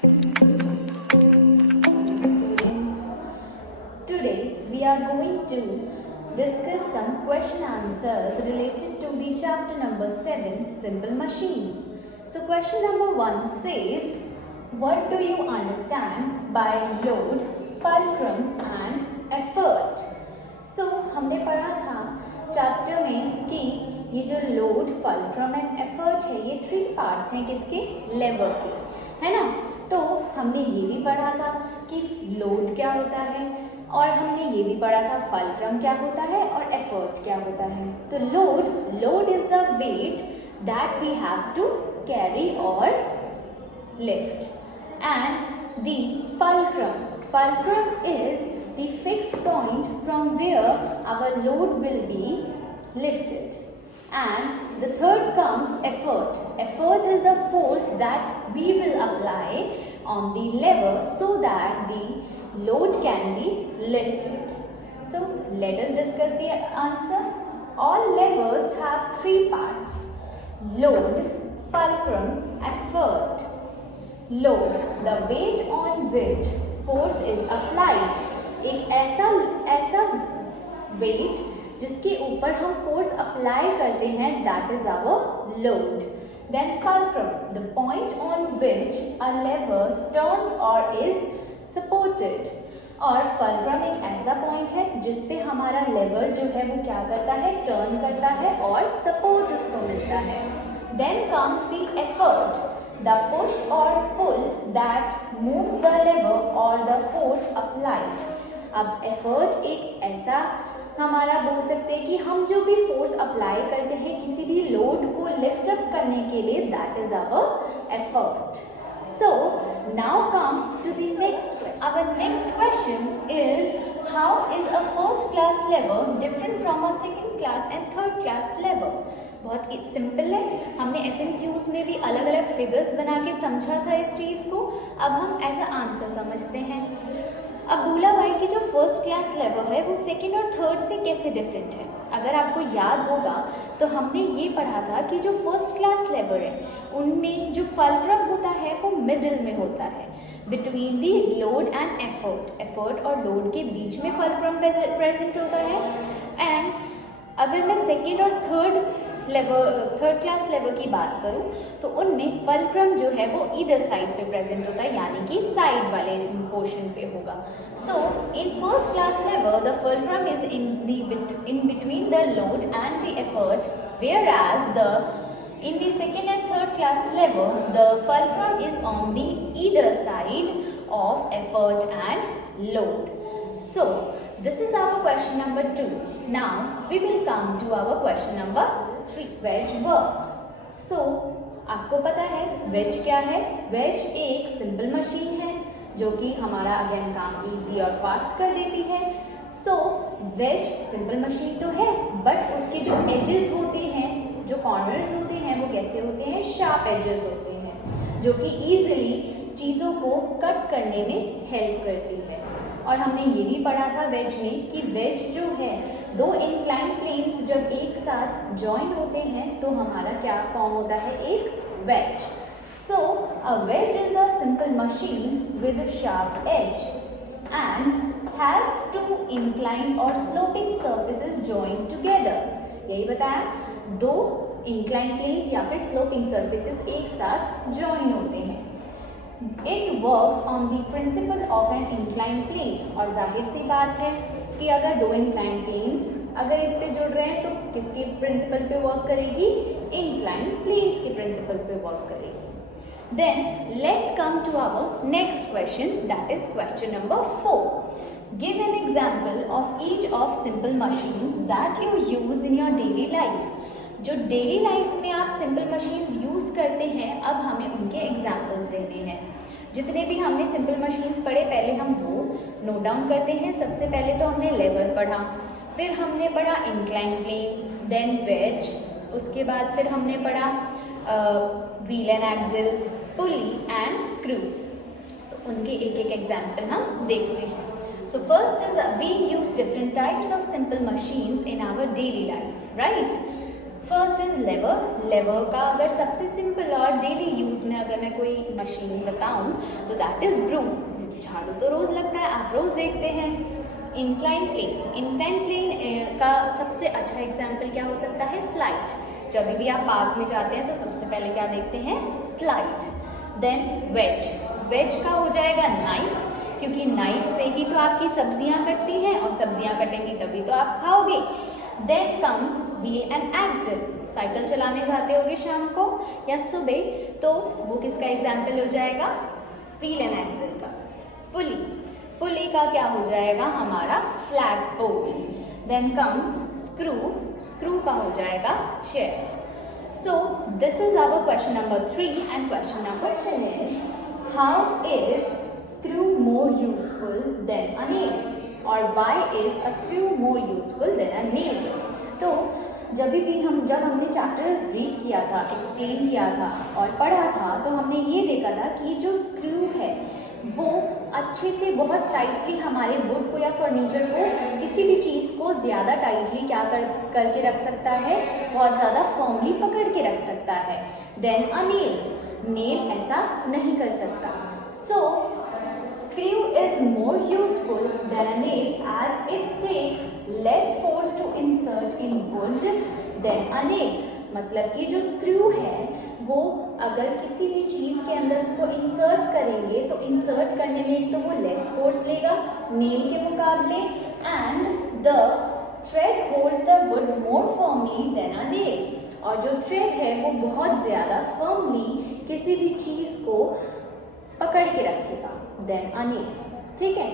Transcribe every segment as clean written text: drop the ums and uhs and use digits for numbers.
Students, today we are going to discuss some question answers related to the chapter number 7, Simple Machines. So question number 1 says, what do you understand by load, fulcrum and effort? So हमने पढ़ा था chapter में कि ये जो load, fulcrum and effort है, ये 3 parts हैं किसके? लेवर के, है ना। तो हमने ये भी पढ़ा था कि लोड क्या होता है, और हमने ये भी पढ़ा था फल्क्रम क्या होता है और एफर्ट क्या होता है। तो load is the weight that we have to carry और lift, and the fulcrum is the fixed point from where our load will be lifted. And the third comes effort. Effort is the force that we will apply on the lever so that the load can be lifted. So let us discuss the answer. All levers have 3 parts: load, fulcrum, effort. Load, the weight on which force is applied. एक ऐसा weight जिसके ऊपर हम force apply करते हैं, that is our load. Then fulcrum, the point on which a lever turns or is supported. और fulcrum एक ऐसा पॉइंट है जिसपे हमारा लेवर जो है वो क्या करता है? टर्न करता है और सपोर्ट उसको मिलता है. Then comes the effort, the push or pull that moves the lever or the force applied. अब एफर्ट एक ऐसा हमारा बोल सकते हैं कि हम जो भी फोर्स अप्लाई करते हैं किसी भी लोड को लिफ्ट अप करने के लिए, that is our effort. So now come to the next question. Our next question is, how is a first class lever different from a second class and third class lever? बहुत simple है. हमने एसएमक्यूज में भी अलग अलग figures बना के समझा था इस चीज़ को. अब हम एज अ आंसर समझते हैं. अब बोला हुआ है कि जो फर्स्ट क्लास लेवर है वो सेकंड और थर्ड से कैसे डिफरेंट है. अगर आपको याद होगा तो हमने ये पढ़ा था कि जो फर्स्ट क्लास लेवर है उनमें जो फल्क्रम होता है वो मिडिल में होता है, between the load and effort. Effort और लोड के बीच में फल्क्रम प्रेजेंट होता है. एंड अगर मैं सेकेंड और थर्ड क्लास लेवर की बात करूं तो उनमें फल्क्रम जो है वो ईदर साइड पे प्रेजेंट होता है, यानी कि साइड वाले पोर्शन पे होगा. So in first class lever the fulcrum is in between the load and the effort, whereas in the second and third class lever the fulcrum is on the either side of effort and load. So this is our question number 2. Now we will come to our question number 3, wedge works. So आपको पता है veg क्या है? Veg एक simple machine है जो कि हमारा अगेन काम इजी और फास्ट कर देती है. सो वेज सिंपल मशीन तो है, बट उसके जो एजेस होते हैं, जो कॉर्नर्स होते हैं, वो कैसे होते हैं? शार्प एजेस होते हैं जो कि ईजिली चीज़ों को कट करने में हेल्प करती है. और हमने ये भी पढ़ा था वेज में कि वेज जो है, 2 इंक्लाइन प्लेन्स जब एक साथ जॉइन होते हैं तो हमारा क्या फॉर्म होता है? एक wedge. So a wedge is a simple machine with a sharp edge and has 2 inclined or sloping surfaces joined together. यही बताया, 2 inclined planes या फिर sloping surfaces एक साथ join होते हैं. It works on the principle of an inclined plane. और जाहिर सी बात है कि अगर 2 inclined planes अगर इस पे जुड़ रहे हैं तो किसके प्रिंसिपल पे वर्क करेगी? inclined planes के प्रिंसिपल पे वर्क करेगी. Then let's come to our next question, that is question number 4. Give an example of each of simple machines that you use in your daily life. जो daily life में आप simple machines use करते हैं, अब हमें उनके examples देने हैं. जितने भी हमने सिंपल मशीन्स पढ़े पहले हम वो नोट डाउन करते हैं. सबसे पहले तो हमने लेवर पढ़ा, फिर हमने पढ़ा इंक्लाइन प्लेन्स, देन वेज, उसके बाद फिर हमने पढ़ा wheel and axle, pulley and screw. तो उनके एक एक एग्जाम्पल हम देखते हैं. So first is we use different types of simple machines in our daily life, right? First is lever. Lever का अगर सबसे सिंपल और डेली यूज में अगर मैं कोई मशीन बताऊं तो दैट इज ब्रूम। झाड़ू तो रोज लगता है, आप रोज देखते हैं। इंक्लाइन प्लेन, इंक्लाइन प्लेन का सबसे अच्छा एग्जाम्पल क्या हो सकता है? स्लाइड। जब भी आप पार्क में जाते हैं तो सबसे पहले क्या देखते हैं? स्लाइड। देन वेज, वेज का हो जाएगा नाइफ, क्योंकि नाइफ से ही तो आपकी सब्जियां कटती हैं और सब्जियां कटेंगी तभी तो आप खाओगे। Then comes wheel and axle. Cycle चलाने जाते होगे शाम को या सुबह, तो वो किसका एग्जाम्पल हो जाएगा? व्हील एंड एक्सल का। पुली, पुली का क्या हो जाएगा? हमारा फ्लैग पोल। देन कम्स स्क्रू, स्क्रू का हो जाएगा chair. So this is our question number 3 and question number 4 is how is screw more useful than a nail or why is a screw more useful than a nail? तो जब हमने chapter read किया था, explain किया था और पढ़ा था तो हमने ये देखा था कि जो स्क्रू है वो अच्छे से बहुत टाइटली हमारे वुड को या फर्नीचर को, किसी भी चीज़ को ज़्यादा टाइटली क्या करके रख सकता है? बहुत ज़्यादा फर्मली पकड़ के रख सकता है। देन अ नेल, नेल ऐसा नहीं कर सकता। So screw is more useful than a nail as it takes less force to insert in wood than a nail. मतलब कि जो स्क्रू है वो अगर किसी भी चीज़ के अंदर उसको इंसर्ट करेंगे तो इंसर्ट करने में एक तो वो लेस फोर्स लेगा नेल के मुकाबले, and the thread holds the wood more firmly than a nail. और जो थ्रेड है वो बहुत ज़्यादा फर्मली किसी भी चीज़ को पकड़ के रखेगा देन अ नेल। ठीक है,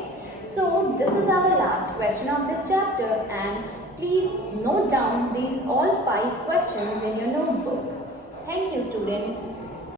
so this is our last question of this chapter and please note down these all 5 questions in your notebook. Thank you, students.